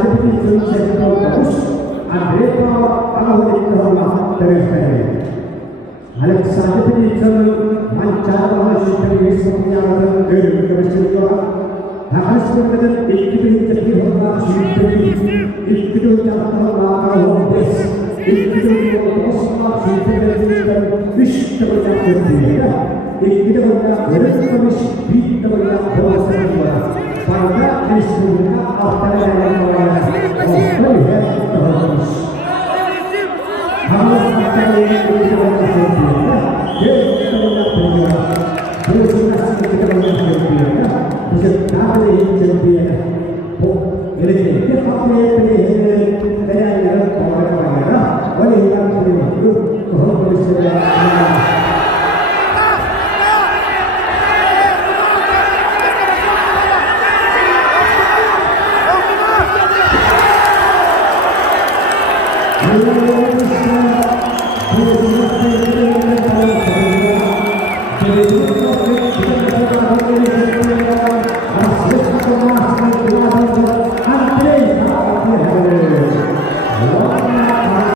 Saat ini saya bagus, Andrea Ahmad Ibrahim dari Alexander Pinjol mancar masih terus menyarankan dari kebetulan harus berada di titik hormat sendiri itu jangan melakukan itu terus sendiri dan bisa terjadi itu harus bisa berlangsung pada istimewa apa yang harus Halo